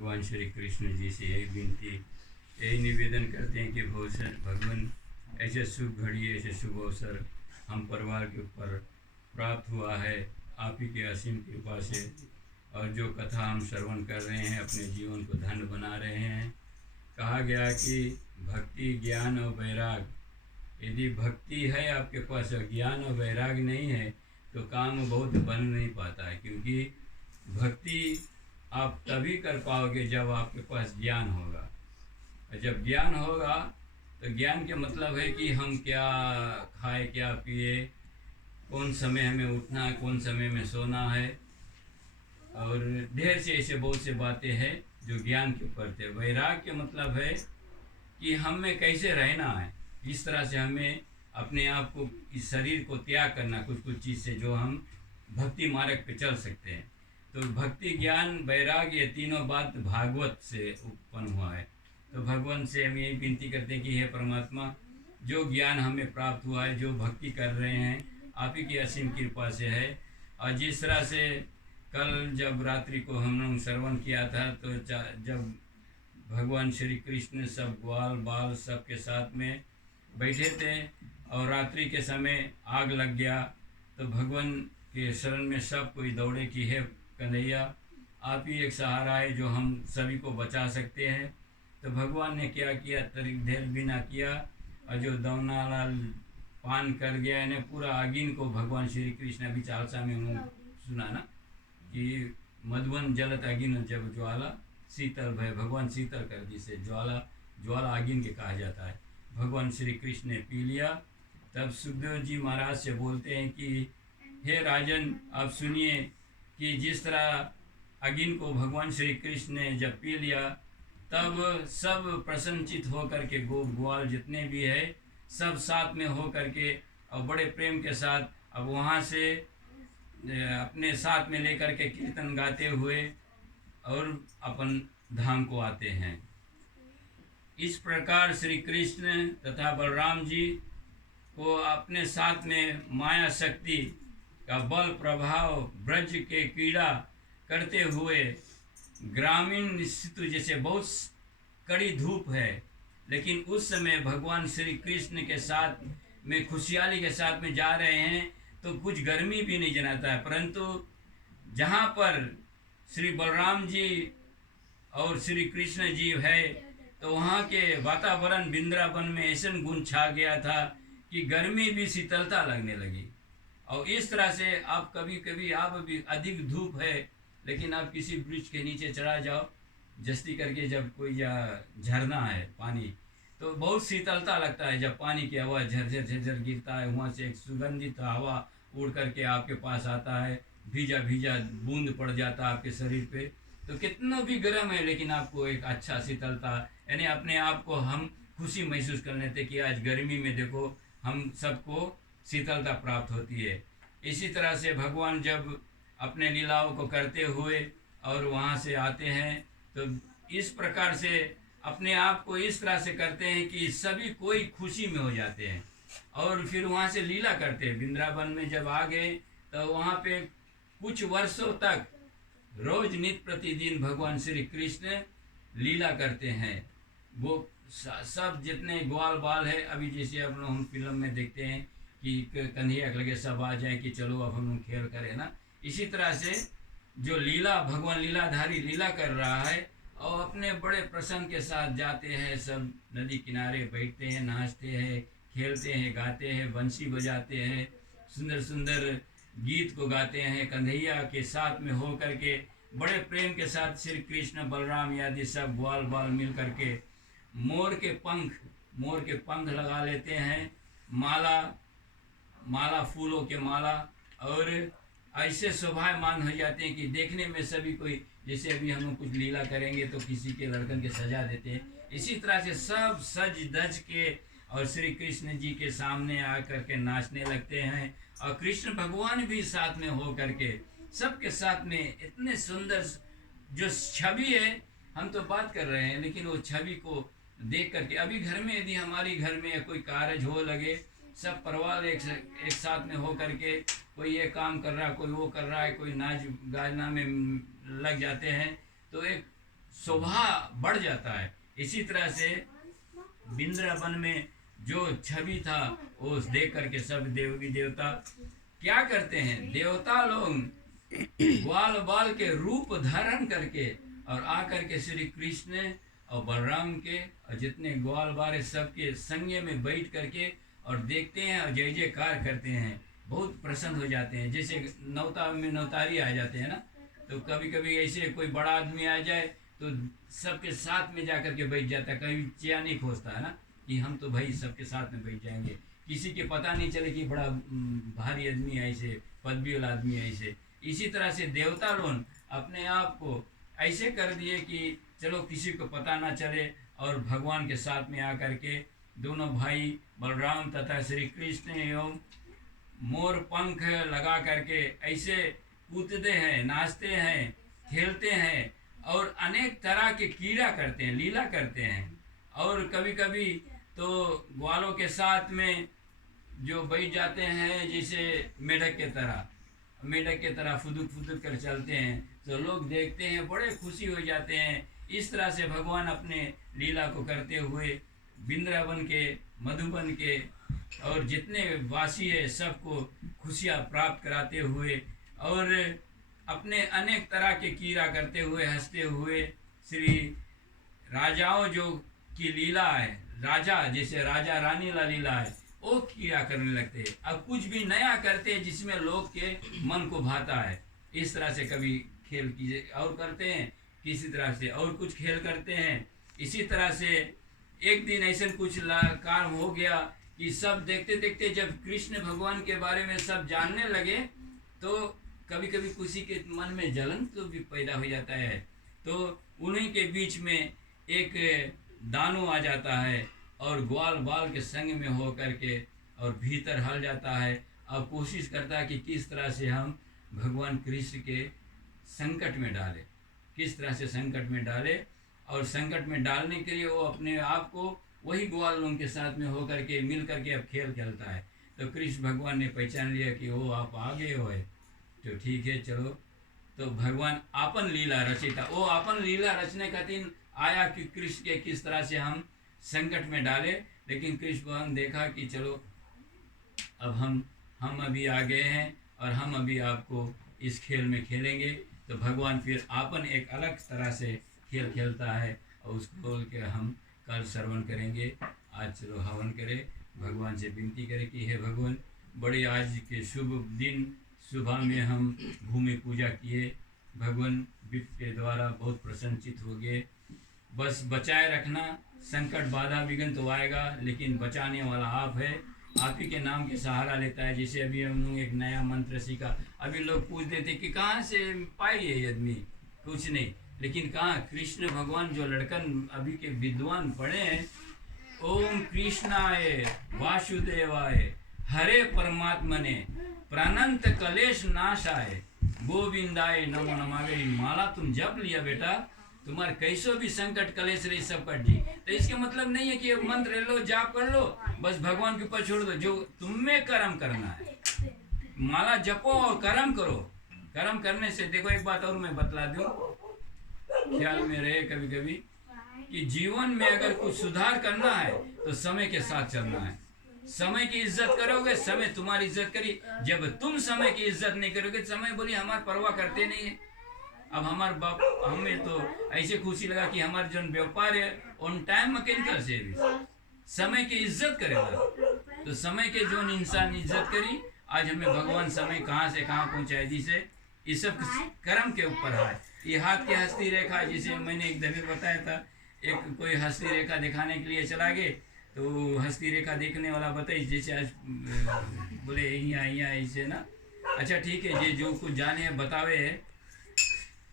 भगवान श्री कृष्ण जी से यही विनती, यही निवेदन करते हैं कि भगवान ऐसे शुभ घड़ी, ऐसे शुभ अवसर हम परिवार के ऊपर प्राप्त हुआ है आप ही के असीम कृपा से। और जो कथा हम श्रवण कर रहे हैं अपने जीवन को धन्य बना रहे हैं। कहा गया कि भक्ति, ज्ञान और वैराग, यदि भक्ति है आपके पास और ज्ञान और वैराग नहीं है तो काम बहुत बन नहीं पाता है, क्योंकि भक्ति आप तभी कर पाओगे जब आपके पास ज्ञान होगा। और जब ज्ञान होगा तो ज्ञान के मतलब है कि हम क्या खाए, क्या पिए, कौन समय हमें उठना है, कौन समय में सोना है, और ढेर से ऐसे बहुत से बातें हैं जो ज्ञान के ऊपर थे। वैराग के मतलब है कि हम में कैसे रहना है, इस तरह से हमें अपने आप को, इस शरीर को त्याग करना कुछ कुछ चीज़ से, जो हम भक्ति मार्ग पे चल सकते हैं। तो भक्ति, ज्ञान, वैराग, ये तीनों बात भागवत से उत्पन्न हुआ है। तो भगवान से हम यही विनती करते हैं कि हे परमात्मा, जो ज्ञान हमें प्राप्त हुआ है, जो भक्ति कर रहे हैं, आप ही की असीम कृपा से है। और जिस तरह से कल जब रात्रि को हम लोग श्रवण किया था, तो जब भगवान श्री कृष्ण सब ग्वाल बाल सब के साथ में बैठे थे और रात्रि के समय आग लग गया, तो भगवान के शरण में सब कोई दौड़े कि हे कन्हैया, आप ही एक सहारा है जो हम सभी को बचा सकते हैं। तो भगवान ने क्या किया, तरीक देर भी ना किया, और जो दौनालाल पान कर गया, यानी पूरा आगिन को भगवान श्री कृष्ण, अभी चालसा में उन्होंने सुना ना कि मधुवन जलत अगिन जब ज्वाला शीतल भय, भगवान शीतल कर, जिसे ज्वाला आगिन के कहा जाता है। भगवान श्री कृष्ण ने पी लिया। तब सुखदेव जी महाराज से बोलते हैं कि हे राजन, आप सुनिए कि जिस तरह अगिन को भगवान श्री कृष्ण ने जब पी लिया, तब सब प्रसन्नचित होकर के ग्वाल जितने भी है सब साथ में हो करके और बड़े प्रेम के साथ अब वहाँ से अपने साथ में लेकर के कीर्तन गाते हुए और अपन धाम को आते हैं। इस प्रकार श्री कृष्ण तथा बलराम जी को अपने साथ में माया शक्ति का बल प्रभाव ब्रज के क्रीड़ा करते हुए, ग्रामीण स्थिति जैसे बहुत कड़ी धूप है, लेकिन उस समय भगवान श्री कृष्ण के साथ में खुशहाली के साथ में जा रहे हैं, तो कुछ गर्मी भी नहीं जनाता है। परंतु जहाँ पर श्री बलराम जी और श्री कृष्ण जी है, तो वहाँ के वातावरण वृंदावन में ऐसा गुण छा गया था कि गर्मी भी शीतलता लगने लगी। और इस तरह से आप कभी कभी आप भी अधिक धूप है, लेकिन आप किसी वृक्ष के नीचे चढ़ा जाओ जस्ती करके, जब कोई झरना है पानी, तो बहुत शीतलता लगता है। जब पानी की हवा झरझर झरझर गिरता है, वहाँ से एक सुगंधित हवा उड़ करके आपके पास आता है, भीजा भीजा बूंद पड़ जाता है आपके शरीर पे, तो कितना भी गर्म है लेकिन आपको एक अच्छा शीतलता, यानी अपने आप को हम खुशी महसूस कर लेते कि आज गर्मी में देखो हम सबको शीतलता प्राप्त होती है। इसी तरह से भगवान जब अपने लीलाओं को करते हुए और वहाँ से आते हैं, तो इस प्रकार से अपने आप को इस तरह से करते हैं कि सभी कोई खुशी में हो जाते हैं। और फिर वहाँ से लीला करते हैं। वृंदावन में जब आ गए तो वहाँ पे कुछ वर्षों तक रोज नित्य प्रतिदिन भगवान श्री कृष्ण लीला करते हैं। वो सब जितने ग्वाल बाल है, अभी जैसे अब हम फिल्म में देखते हैं कि कन्हैया लगे सब आ जाए कि चलो अब हम खेल करें ना, इसी तरह से जो लीला भगवान लीलाधारी लीला कर रहा है, और अपने बड़े प्रसंग के साथ जाते हैं, सब नदी किनारे बैठते हैं, नाचते हैं, खेलते हैं, गाते हैं, बंसी बजाते हैं, सुंदर सुंदर गीत को गाते हैं, कन्हैया के साथ में हो करके बड़े प्रेम के साथ श्री कृष्ण बलराम आदि सब ग्वाल बाल मिल करके मोर के पंख लगा लेते हैं, माला फूलों के माला, और ऐसे शोभायमान हो जाते हैं कि देखने में सभी कोई, जैसे अभी हम कुछ लीला करेंगे तो किसी के लड़कन के सजा देते हैं, इसी तरह से सब सज धज के और श्री कृष्ण जी के सामने आकर के नाचने लगते हैं। और कृष्ण भगवान भी साथ में हो करके सबके साथ में इतने सुंदर जो छवि है, हम तो बात कर रहे हैं, लेकिन वो छवि को देख करके अभी घर में यदि हमारी घर में कोई कार्य हो लगे, सब परिवार एक साथ में हो करके कोई ये काम कर रहा है, कोई वो कर रहा है, कोई नाच गाना में लग जाते हैं, तो एक शोभा बढ़ जाता है। इसी तरह से वृंदावन में जो छवि था वो देख करके सब देवी देवता क्या करते हैं, देवता लोग ग्वाल बाल के रूप धारण करके और आकर के श्री कृष्ण और बलराम के और जितने ग्वाल बाल सबके संगे में बैठ करके और देखते हैं और जय जयकार करते हैं, बहुत प्रसन्न हो जाते हैं। जैसे नौता में नौतारी आ जाते हैं ना, तो कभी कभी ऐसे कोई बड़ा आदमी आ जाए तो सबके साथ में जाकर के बैठ जाता है, कभी चिया नहीं खोजता है ना कि हम तो भाई सबके साथ में बैठ जाएंगे, किसी के पता नहीं चले कि बड़ा भारी आदमी है, ऐसे पदवी वाला आदमी है ऐसे। इसी तरह से देवता लोग अपने आप को ऐसे कर दिए कि चलो किसी को पता ना चले, और भगवान के साथ में आकर के दोनों भाई बलराम तथा श्री कृष्ण एवं मोर पंख लगा करके ऐसे कूदते हैं, नाचते हैं, खेलते हैं और अनेक तरह के क्रीड़ा करते हैं, लीला करते हैं। और कभी कभी तो ग्वालों के साथ में जो बैठ जाते हैं जैसे मेढक के तरह फुदुक फुदुक कर चलते हैं, तो लोग देखते हैं बड़े खुशी हो जाते हैं। इस तरह से भगवान अपने लीला को करते हुए वृंदावन के, मधुबन के और जितने वासी है सबको खुशियाँ प्राप्त कराते हुए और अपने अनेक तरह के क्रीड़ा करते हुए, हंसते हुए, श्री राजाओं जो की लीला है, राजा जैसे राजा रानी ला लीला है, वो क्रीड़ा करने लगते हैं। अब कुछ भी नया करते हैं जिसमें लोग के मन को भाता है। इस तरह से कभी खेल कीजिए और करते हैं, किसी तरह से और कुछ खेल करते हैं। इसी तरह से एक दिन ऐसा कुछ काम हो गया कि सब देखते देखते जब कृष्ण भगवान के बारे में सब जानने लगे तो कभी कभी किसी के मन में जलन तो भी पैदा हो जाता है। तो उन्हीं के बीच में एक दानव आ जाता है और ग्वाल बाल के संग में हो करके और भीतर हल जाता है और कोशिश करता है कि किस तरह से हम भगवान कृष्ण के संकट में डालें, किस तरह से संकट में डाले। और संकट में डालने के लिए वो अपने आप को वही ग्वाल लोगों के साथ में हो करके मिल करके अब खेल खेलता है। तो कृष्ण भगवान ने पहचान लिया कि वो आप आ गए हो है, तो ठीक है चलो। तो भगवान आपन लीला रचिता, वो आपन लीला रचने का दिन आया कि कृष्ण के किस तरह से हम संकट में डाले। लेकिन कृष्ण भगवान देखा कि चलो अब हम अभी आ गए हैं और हम अभी आपको इस खेल में खेलेंगे। तो भगवान फिर आपन एक अलग तरह से खेल खेलता है और उसको के हम कल श्रवण करेंगे। आज चलो हवन करें, भगवान से विनती करें कि हे भगवान, बड़े आज के शुभ दिन, सुबह में हम भूमि पूजा किए, भगवान विप्र के द्वारा बहुत प्रसन्नचित हो गए। बस बचाए रखना, संकट बाधा विघ्न तो आएगा लेकिन बचाने वाला आप है, आप ही के नाम के सहारा लेता है। जैसे अभी हम लोग एक नया मंत्र सीखा, अभी लोग पूछ देते कि कहाँ से पाई है आदमी, कुछ नहीं, लेकिन कहाँ कृष्ण भगवान जो लड़कन अभी के विद्वान पढ़े हैं, ओम कृष्णाय वासुदेवाय हरे परमात्मने प्रानंत कलेश नाशाय गोविंदाय नमो नमः। माला तुम जप लिया बेटा, तुम्हारे कैसो भी संकट कलेश रही सब कट जी। तो इसका मतलब नहीं है कि मंत्र लो जाप कर लो बस भगवान के ऊपर छोड़ दो, जो तुम्हें कर्म करना है। माला जपो और कर्म करो। कर्म करने से देखो एक बात और मैं बतला दूं, ख्याल में रहे कभी कभी कि जीवन में अगर कुछ सुधार करना है तो समय के साथ चलना है। समय की इज्जत करोगे, समय तुम्हारी इज्जत करी। जब तुम समय की इज्जत नहीं करोगे, समय बोली हमारी परवाह करते नहीं है। अब हमारे बाप हमें तो ऐसे खुशी लगा कि हमारे जो व्यापार है ऑन टाइम मैकेनिकल सर्विस, समय की इज्जत करेगा। तो समय के जो इंसान इज्जत करी, आज हमें भगवान समय कहाँ से कहाँ पहुँचाए। जिसे ये सब कर्म के ऊपर है। ये हाथ की हस्ती रेखा, जिसे मैंने एक दफे बताया था, एक कोई हस्ती रेखा दिखाने के लिए चला गए तो हस्ती रेखा देखने वाला बताई जैसे आज बोले यहाँ ऐसे ना, अच्छा ठीक है ये जो कुछ जाने है बतावे है।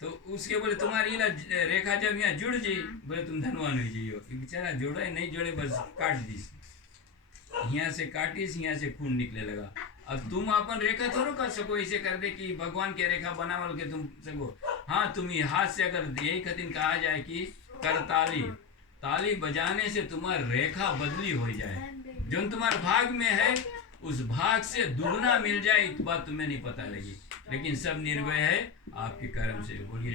तो उसके बोले तुम्हारी रेखा जब यहाँ जुड़ जी, बोले तुम धनवान हो जाइयो। बेचारा जोड़े नहीं जोड़े बस काट दी, यहाँ से काटिस, यहाँ से खून निकले लगा। अब तुम अपन रेखा थोड़ा कर सको, ऐसे कर दे कि भगवान के रेखा बनावल के तुम सको। हाँ तुम ये हाथ से अगर यही कथिन कहा जाए कि करताली, ताली बजाने से तुम्हारी रेखा बदली हो जाए, जो तुम्हारे भाग में है उस भाग से दुगना मिल जाए, इस बात तुम्हें नहीं पता लगी। लेकिन सब निर्भय है आपके कर्म से। बोलिए।